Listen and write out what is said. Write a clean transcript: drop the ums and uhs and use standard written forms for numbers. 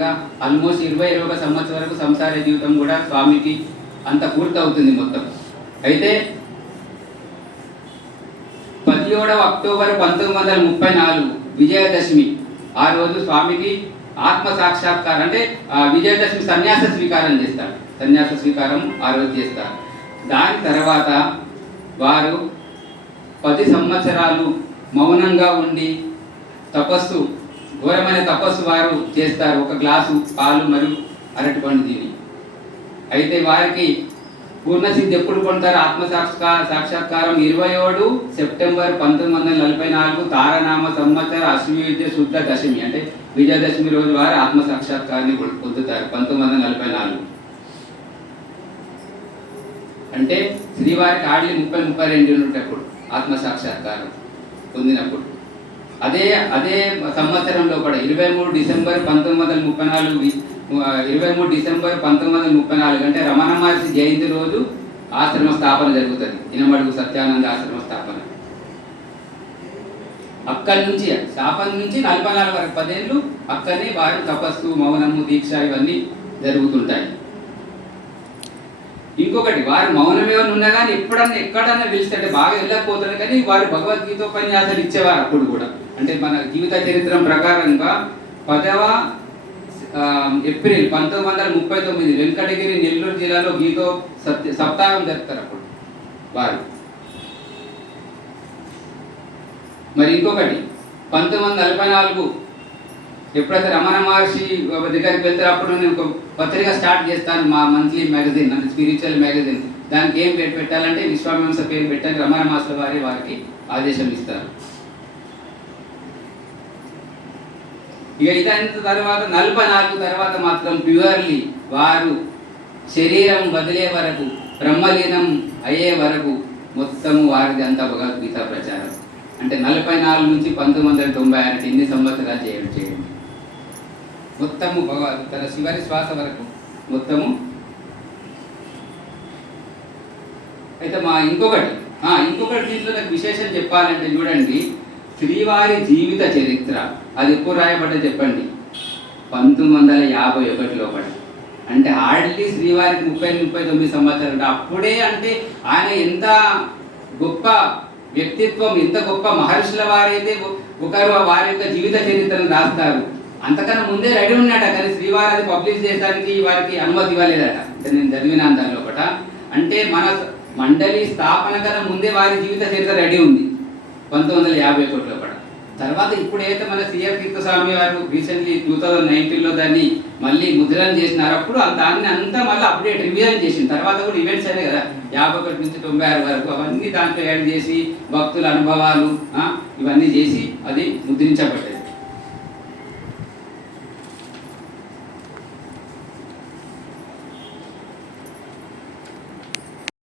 కారణంగా ఆల్మోస్ట్ 20-21 సంవత్సరం వరకు సంసార జీవితం కూడా స్వామికి అంత పూర్తవుతుంది మొత్తం. అయితే 17 అక్టోబర్ 1934 విజయదశమి ఆ రోజు స్వామికి ఆత్మ సాక్షాత్కారం అంటే విజయదశమి సన్యాస స్వీకారం చేస్తారు. సన్యాస స్వీకారం ఆ రోజు చేస్తారు. దాని తర్వాత వారు 10 సంవత్సరాలు మౌనంగా ఉండి తపస్సు, ఘోరమైన తపస్సు వారు చేస్తారు. ఒక గ్లాసు పాలు మరియు అరటిపండు తిని. అయితే వారికి పూర్ణసిద్ధి ఎప్పుడు పొందుతారు? ఆత్మ సాక్షాత్కారం 27 సెప్టెంబర్ 1944 తారనామ సంవత్సర అశ్వయుజ శుద్ధ దశమి అంటే విజయదశమి రోజు వారు ఆత్మ సాక్షాత్కారాన్ని పొందుతారు 1944. అంటే శ్రీవారికి ఆడలి 30-32 ఉన్నప్పుడు ఆత్మ సాక్షాత్కారం పొందినప్పుడు. అదే సంవత్సరంలో కూడా 23 డిసెంబర్ 1934 అంటే రమణ మహర్షి జయంతి రోజు ఆశ్రమ స్థాపన జరుగుతుంది. ఇనమడుగు సత్యానంద ఆశ్రమ స్థాపన. అక్కడి నుంచి స్థాపన నుంచి 44 వరకు 10 ఏళ్ళు అక్కడనే వారు తపస్సు, మౌనము, దీక్ష ఇవన్నీ జరుగుతుంటాయి. ఇంకొకటి, వారు మౌనమే ఉన్నా కానీ ఎక్కడన్నా పిలిస్తే బాగా వెళ్ళకపోతారు కానీ వారు భగవద్గీత ఉపన్యాసాలు ఇచ్చేవారు అప్పుడు కూడా. అంటే మన జీవిత చరిత్ర ప్రకారంగా 10వ ఏప్రిల్ 1939 వెంకటగిరి నెల్లూరు జిల్లాలో గీతో సప్తాహం జరుపుతారు అప్పుడు వారు. మరి ఇంకొకటి 1944 ఎప్పుడైతే రమణ మహర్షి దగ్గరికి వెళ్తారు అప్పుడు నేను ఒక పత్రిక స్టార్ట్ చేస్తాను, మా మంత్లీ మ్యాగజైన్ అంటే స్పిరిచువల్ మ్యాగజైన్. దానికి ఏం పేరు పెట్టాలంటే విశ్వమీమాంస పేరు పెట్టాలి. రమణ మహర్షి వారికి ఆదేశం ఇస్తారు. ఇక ఇదంత తర్వాత 44 తర్వాత మాత్రం ప్యూర్లీ వారు శరీరం వదిలే వరకు, బ్రహ్మలీనం అయ్యే వరకు మొత్తము వారిది అంతా భగవద్గీత ప్రచారం. అంటే 44 నుంచి 1996 ఎన్ని సంవత్సరాలు చేయండి మొత్తము తన చివరి శ్వాస వరకు మొత్తము. అయితే ఇంకొకటి దీంట్లో నాకు విశేషం చెప్పాలంటే చూడండి, శ్రీవారి జీవిత చరిత్ర అది ఎప్పుడు రాయబడ్డ చెప్పండి? 1951 లోపల. అంటే హార్డ్లీ శ్రీవారికి 30-39 సంవత్సరాలు. అప్పుడే అంటే ఆయన ఎంత గొప్ప వ్యక్తిత్వం, ఎంత గొప్ప మహర్షుల వారైతే ఒకరు వారి యొక్క జీవిత చరిత్రను రాస్తారు. అంతకన్నా ముందే రెడీ ఉన్నాట, కానీ శ్రీవారి అది పబ్లిష్ చేయడానికి వారికి అనుమతి ఇవ్వలేదట. అంటే నేను చదివినాను దాని లోపల. అంటే మన మండలి స్థాపన కన్నా ముందే వారి జీవిత చరిత్ర రెడీ ఉంది 1951 లోపల. తర్వాత ఇప్పుడైతే మన సిఆర్ తీర్థస్వామి వారు రీసెంట్లీ 2019లో దాన్ని మళ్ళీ ముద్రణ చేసినారు. అప్పుడు దాన్ని అంతా మళ్ళీ అప్డేట్ రివిజన్ చేసిన తర్వాత కూడా ఈవెంట్స్ అనే కదా 51 నుంచి 96 వరకు అవన్నీ దాంట్లో యాడ్ చేసి భక్తుల అనుభవాలు ఇవన్నీ చేసి అది ముద్రించబడ్డది.